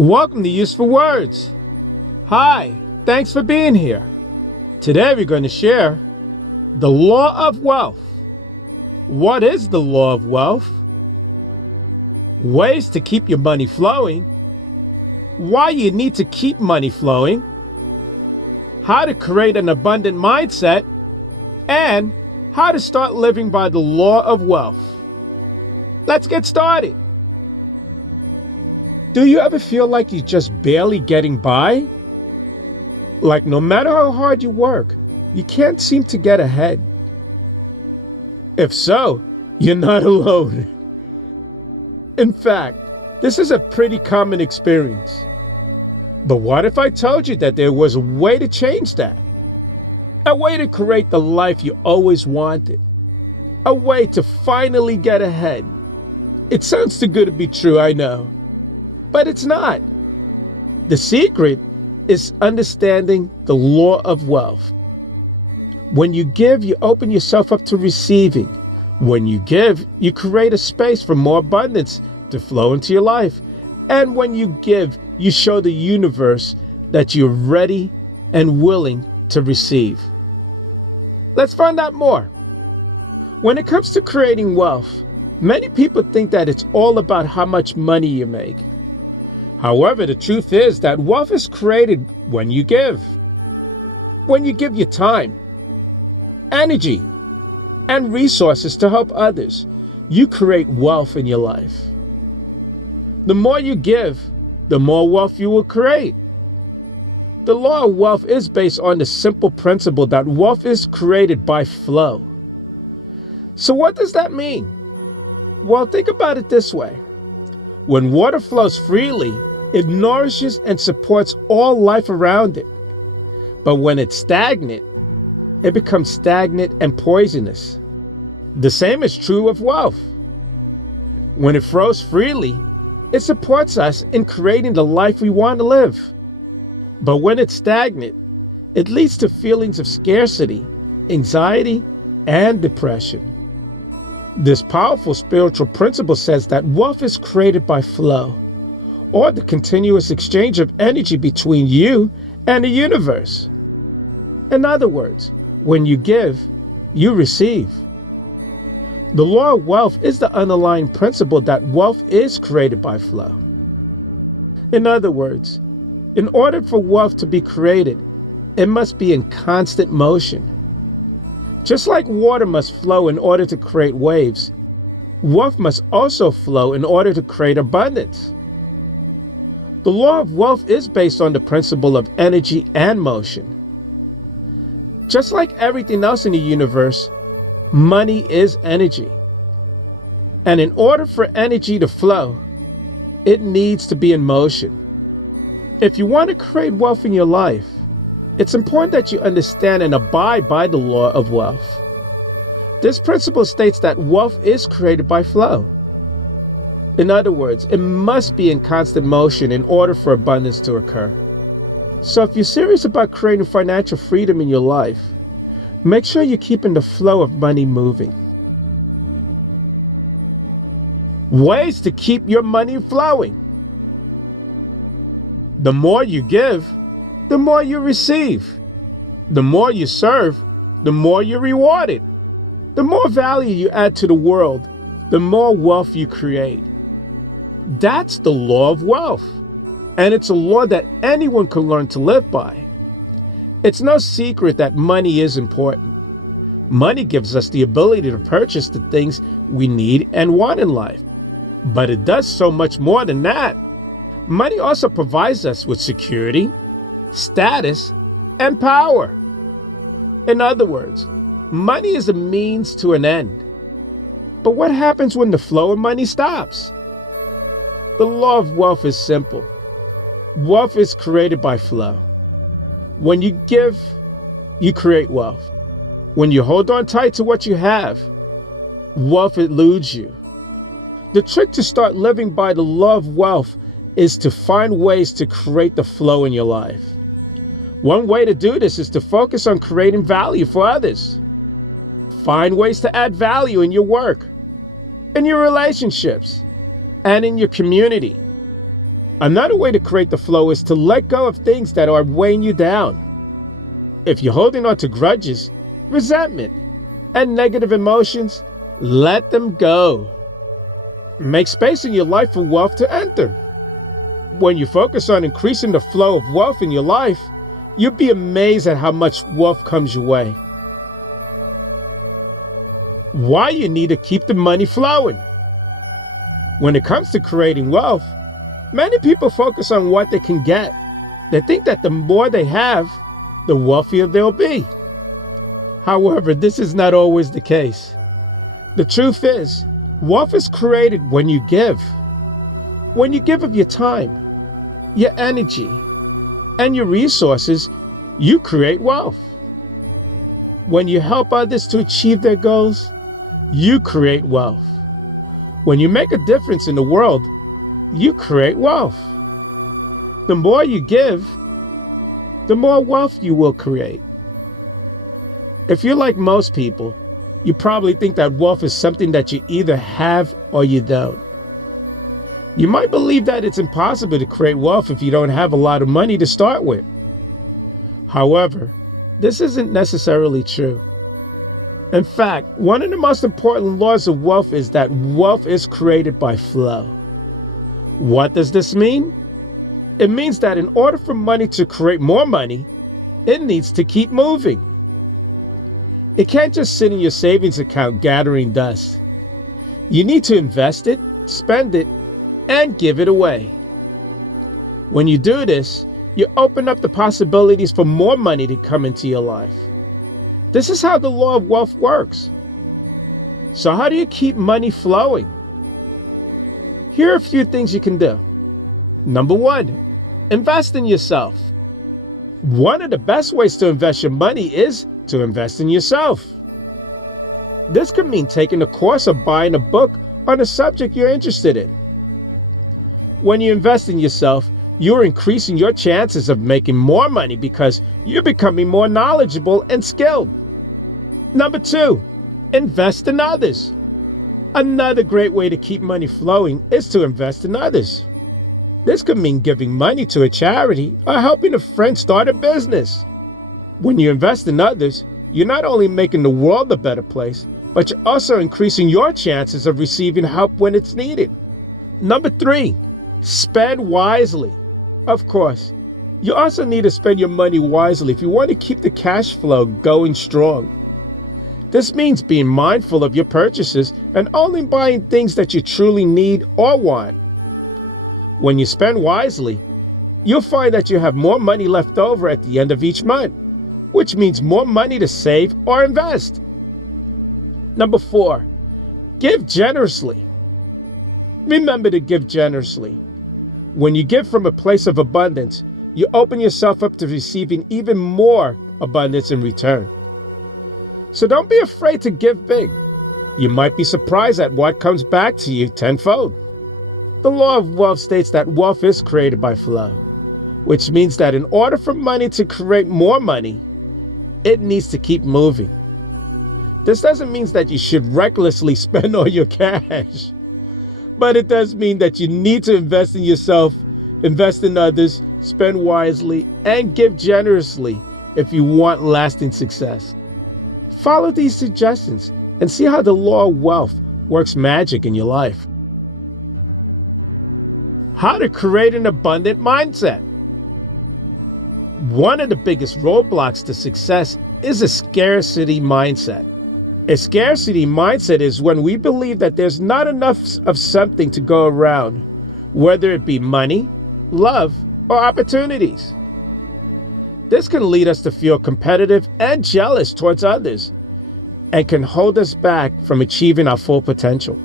Welcome to Useful Words. Hi, thanks for being here. Today we're going to share the law of wealth. What is the law of wealth? Ways to keep your money flowing. Why you need to keep money flowing. How to create an abundant mindset. And how to start living by the law of wealth. Let's get started. Do you ever feel like you're just barely getting by? Like no matter how hard you work, you can't seem to get ahead? If so, you're not alone. In fact, this is a pretty common experience. But what if I told you that there was a way to change that? A way to create the life you always wanted. A way to finally get ahead. It sounds too good to be true, I know. But it's not. The secret is understanding the law of wealth. When you give, you open yourself up to receiving. When you give, you create a space for more abundance to flow into your life. And when you give, you show the universe that you're ready and willing to receive. Let's find out more. When it comes to creating wealth, many people think that it's all about how much money you make. However, the truth is that wealth is created when you give. When you give your time, energy, and resources to help others, you create wealth in your life. The more you give, the more wealth you will create. The law of wealth is based on the simple principle that wealth is created by flow. So what does that mean? Well, think about it this way. When water flows freely, it nourishes and supports all life around it. But when it's stagnant, it becomes stagnant and poisonous. The same is true of wealth. When it flows freely, it supports us in creating the life we want to live. But when it's stagnant, it leads to feelings of scarcity, anxiety, and depression. This powerful spiritual principle says that wealth is created by flow, or the continuous exchange of energy between you and the universe. In other words, when you give, you receive. The law of wealth is the underlying principle that wealth is created by flow. In other words, in order for wealth to be created, it must be in constant motion. Just like water must flow in order to create waves, wealth must also flow in order to create abundance. The law of wealth is based on the principle of energy and motion. Just like everything else in the universe, money is energy. And in order for energy to flow, it needs to be in motion. If you want to create wealth in your life, it's important that you understand and abide by the law of wealth. This principle states that wealth is created by flow. In other words, it must be in constant motion in order for abundance to occur. So if you're serious about creating financial freedom in your life, make sure you're keeping the flow of money moving. Ways to keep your money flowing. The more you give, the more you receive. The more you serve, the more you're rewarded. The more value you add to the world, the more wealth you create. That's the law of wealth, and it's a law that anyone can learn to live by. It's no secret that money is important. Money gives us the ability to purchase the things we need and want in life. But it does so much more than that. Money also provides us with security, status, and power. In other words, money is a means to an end. But what happens when the flow of money stops? The law of wealth is simple. Wealth is created by flow. When you give, you create wealth. When you hold on tight to what you have, wealth eludes you. The trick to start living by the law of wealth is to find ways to create the flow in your life. One way to do this is to focus on creating value for others. Find ways to add value in your work, in your relationships, and in your community. Another way to create the flow is to let go of things that are weighing you down. If you're holding on to grudges, resentment, and negative emotions, let them go. Make space in your life for wealth to enter. When you focus on increasing the flow of wealth in your life, you'll be amazed at how much wealth comes your way. Why you need to keep the money flowing. When it comes to creating wealth, many people focus on what they can get. They think that the more they have, the wealthier they'll be. However, this is not always the case. The truth is, wealth is created when you give. When you give of your time, your energy, and your resources, you create wealth. When you help others to achieve their goals, you create wealth. When you make a difference in the world, you create wealth. The more you give, the more wealth you will create. If you're like most people, you probably think that wealth is something that you either have or you don't. You might believe that it's impossible to create wealth if you don't have a lot of money to start with. However, this isn't necessarily true. In fact, one of the most important laws of wealth is that wealth is created by flow. What does this mean? It means that in order for money to create more money, it needs to keep moving. It can't just sit in your savings account gathering dust. You need to invest it, spend it, and give it away. When you do this, you open up the possibilities for more money to come into your life. This is how the law of wealth works. So how do you keep money flowing? Here are a few things you can do. Number 1, invest in yourself. One of the best ways to invest your money is to invest in yourself. This could mean taking a course or buying a book on a subject you're interested in. When you invest in yourself, you're increasing your chances of making more money because you're becoming more knowledgeable and skilled. Number 2, invest in others. Another great way to keep money flowing is to invest in others. This could mean giving money to a charity or helping a friend start a business. When you invest in others, you're not only making the world a better place, but you're also increasing your chances of receiving help when it's needed. Number 3, spend wisely. Of course, you also need to spend your money wisely if you want to keep the cash flow going strong. This means being mindful of your purchases and only buying things that you truly need or want. When you spend wisely, you'll find that you have more money left over at the end of each month, which means more money to save or invest. Number 4, give generously. Remember to give generously. When you give from a place of abundance, you open yourself up to receiving even more abundance in return. So don't be afraid to give big. You might be surprised at what comes back to you tenfold. The law of wealth states that wealth is created by flow, which means that in order for money to create more money, it needs to keep moving. This doesn't mean that you should recklessly spend all your cash, but it does mean that you need to invest in yourself, invest in others, spend wisely, and give generously if you want lasting success. Follow these suggestions and see how the law of wealth works magic in your life. How to create an abundant mindset. One of the biggest roadblocks to success is a scarcity mindset. A scarcity mindset is when we believe that there's not enough of something to go around, whether it be money, love, or opportunities. This can lead us to feel competitive and jealous towards others and can hold us back from achieving our full potential.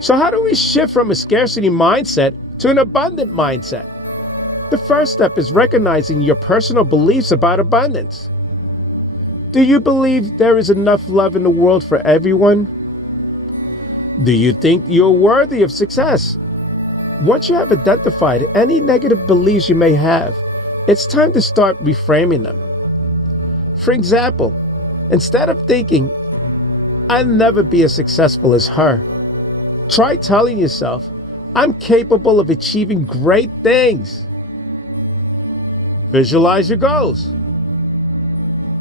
So how do we shift from a scarcity mindset to an abundant mindset? The first step is recognizing your personal beliefs about abundance. Do you believe there is enough love in the world for everyone? Do you think you're worthy of success? Once you have identified any negative beliefs you may have, it's time to start reframing them. For example, instead of thinking, "I'll never be as successful as her," try telling yourself, I'm capable of achieving great things. Visualize your goals.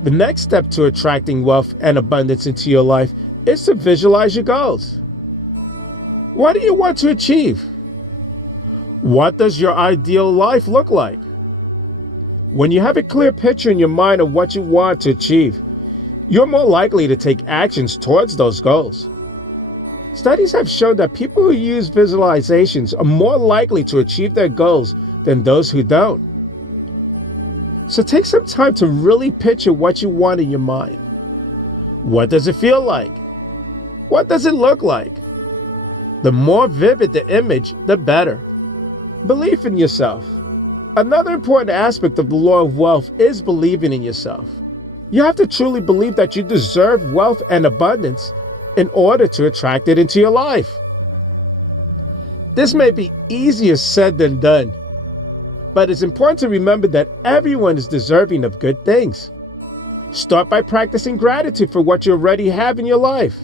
The next step to attracting wealth and abundance into your life is to visualize your goals. What do you want to achieve? What does your ideal life look like? When you have a clear picture in your mind of what you want to achieve, you're more likely to take actions towards those goals. Studies have shown that people who use visualizations are more likely to achieve their goals than those who don't. So take some time to really picture what you want in your mind. What does it feel like? What does it look like? The more vivid the image, the better. Belief in yourself. Another important aspect of the law of wealth is believing in yourself. You have to truly believe that you deserve wealth and abundance in order to attract it into your life. This may be easier said than done, but it's important to remember that everyone is deserving of good things. Start by practicing gratitude for what you already have in your life.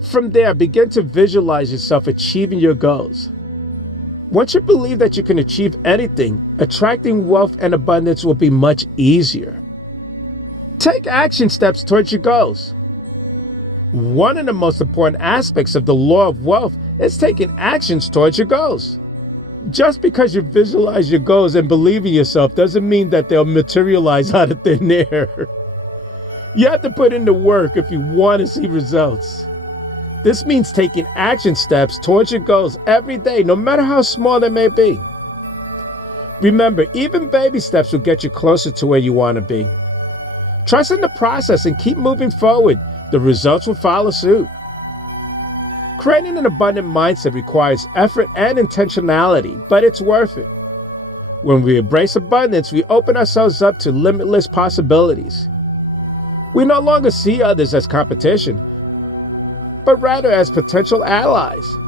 From there, begin to visualize yourself achieving your goals. Once you believe that you can achieve anything, attracting wealth and abundance will be much easier. Take action steps towards your goals. One of the most important aspects of the law of wealth is taking actions towards your goals. Just because you visualize your goals and believe in yourself doesn't mean that they'll materialize out of thin air. You have to put in the work if you want to see results. This means taking action steps towards your goals every day, no matter how small they may be. Remember, even baby steps will get you closer to where you want to be. Trust in the process and keep moving forward. The results will follow suit. Creating an abundant mindset requires effort and intentionality, but it's worth it. When we embrace abundance, we open ourselves up to limitless possibilities. We no longer see others as competition, but rather as potential allies.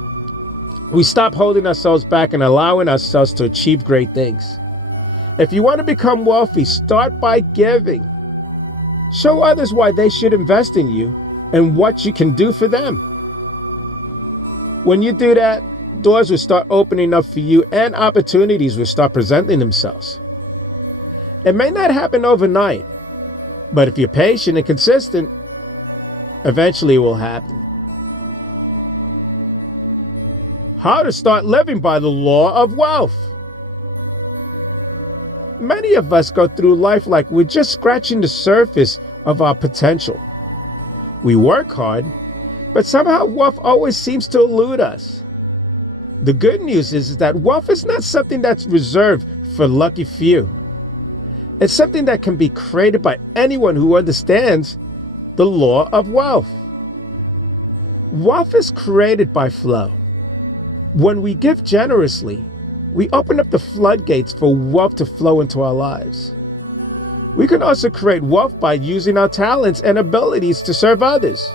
We stop holding ourselves back and allowing ourselves to achieve great things. If you want to become wealthy, start by giving. Show others why they should invest in you and what you can do for them. When you do that, doors will start opening up for you and opportunities will start presenting themselves. It may not happen overnight, but if you're patient and consistent, eventually it will happen. How to start living by the law of wealth. Many of us go through life like we're just scratching the surface of our potential. We work hard, but somehow wealth always seems to elude us. The good news is that wealth is not something that's reserved for lucky few. It's something that can be created by anyone who understands the law of wealth. Wealth is created by flow. When we give generously, we open up the floodgates for wealth to flow into our lives. We can also create wealth by using our talents and abilities to serve others.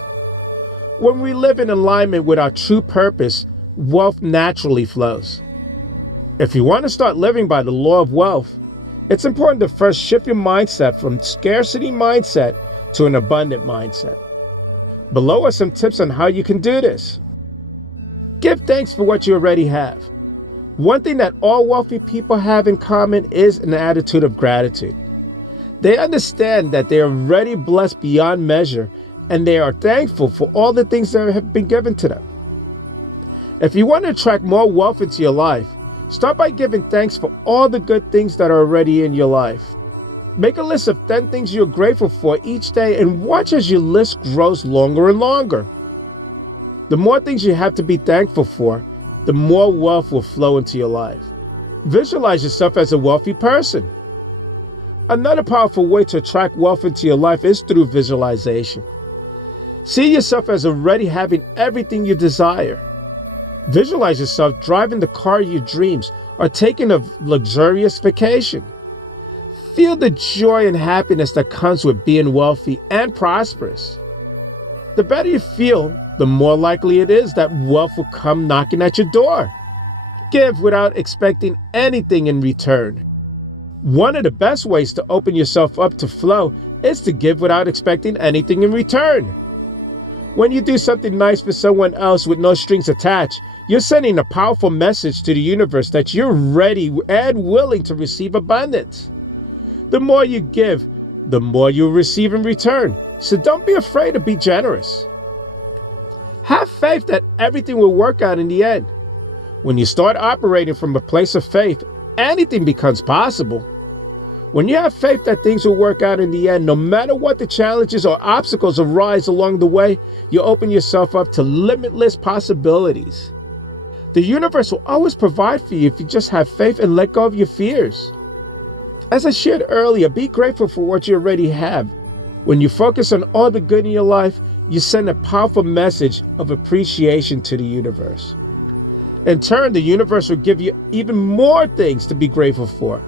When we live in alignment with our true purpose, wealth naturally flows. If you want to start living by the law of wealth, it's important to first shift your mindset from scarcity mindset to an abundant mindset. Below are some tips on how you can do this. Give thanks for what you already have. One thing that all wealthy people have in common is an attitude of gratitude. They understand that they are already blessed beyond measure, and they are thankful for all the things that have been given to them. If you want to attract more wealth into your life, start by giving thanks for all the good things that are already in your life. Make a list of 10 things you're grateful for each day and watch as your list grows longer and longer. The more things you have to be thankful for, the more wealth will flow into your life. Visualize yourself as a wealthy person. Another powerful way to attract wealth into your life is through visualization. See yourself as already having everything you desire. Visualize yourself driving the car of your dreams or taking a luxurious vacation. Feel the joy and happiness that comes with being wealthy and prosperous. The better you feel, the more likely it is that wealth will come knocking at your door. Give without expecting anything in return. One of the best ways to open yourself up to flow is to give without expecting anything in return. When you do something nice for someone else with no strings attached, You're sending a powerful message to the universe that you're ready and willing to receive abundance. The more you give, the more you'll receive in return. So don't be afraid to be generous. Have faith that everything will work out in the end. When you start operating from a place of faith, anything becomes possible. When you have faith that things will work out in the end, no matter what the challenges or obstacles arise along the way, you open yourself up to limitless possibilities. The universe will always provide for you if you just have faith and let go of your fears. As I shared earlier, be grateful for what you already have. When you focus on all the good in your life, you send a powerful message of appreciation to the universe. In turn, the universe will give you even more things to be grateful for.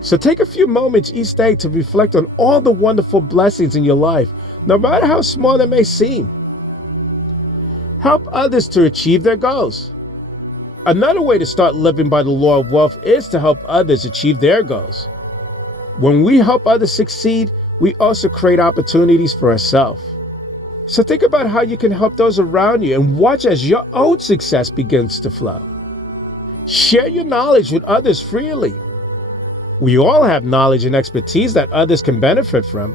So take a few moments each day to reflect on all the wonderful blessings in your life, no matter how small they may seem. Help others to achieve their goals. Another way to start living by the law of wealth is to help others achieve their goals. When we help others succeed, we also create opportunities for ourselves. So think about how you can help those around you and watch as your own success begins to flow. Share your knowledge with others freely. We all have knowledge and expertise that others can benefit from.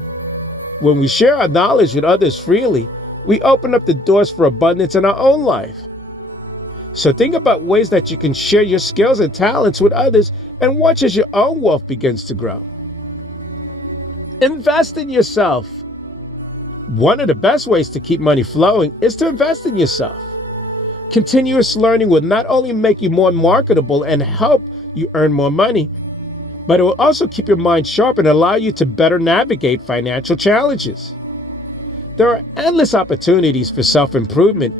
When we share our knowledge with others freely, we open up the doors for abundance in our own life. So think about ways that you can share your skills and talents with others and watch as your own wealth begins to grow. Invest in yourself. One of the best ways to keep money flowing is to invest in yourself. Continuous learning will not only make you more marketable and help you earn more money, but it will also keep your mind sharp and allow you to better navigate financial challenges. There are endless opportunities for self-improvement,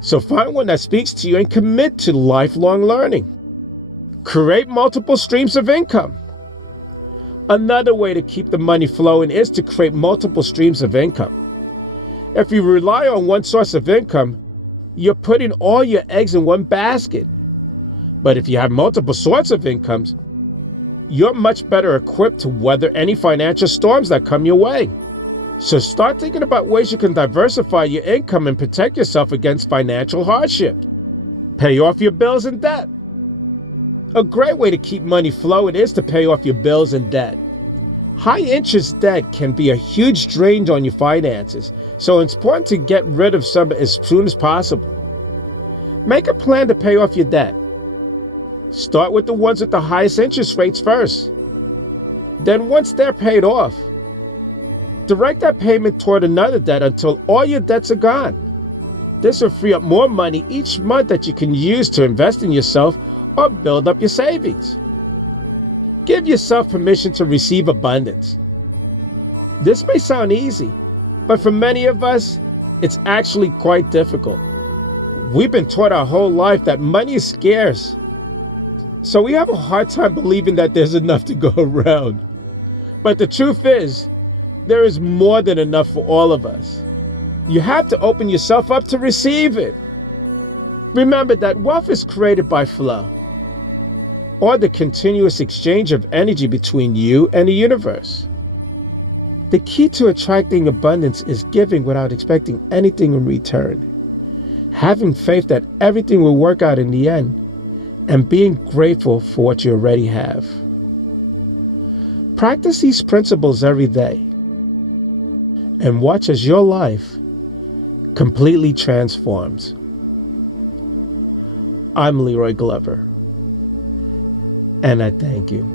so find one that speaks to you and commit to lifelong learning. Create multiple streams of income. Another way to keep the money flowing is to create multiple streams of income. If you rely on one source of income, you're putting all your eggs in one basket. But if you have multiple sources of incomes, you're much better equipped to weather any financial storms that come your way. So start thinking about ways you can diversify your income and protect yourself against financial hardship. Pay off your bills and debt. A great way to keep money flowing is to pay off your bills and debt. High interest debt can be a huge drain on your finances, so it's important to get rid of some as soon as possible. Make a plan to pay off your debt. Start with the ones with the highest interest rates first. Then once they're paid off, direct that payment toward another debt until all your debts are gone. This will free up more money each month that you can use to invest in yourself or build up your savings. Give yourself permission to receive abundance. This may sound easy, but for many of us, it's actually quite difficult. We've been taught our whole life that money is scarce, so we have a hard time believing that there's enough to go around. But the truth is, there is more than enough for all of us. You have to open yourself up to receive it. Remember that wealth is created by flow, or the continuous exchange of energy between you and the universe. The key to attracting abundance is giving without expecting anything in return, having faith that everything will work out in the end, and being grateful for what you already have. Practice these principles every day and watch as your life completely transforms. I'm Leroy Glover, and I thank you.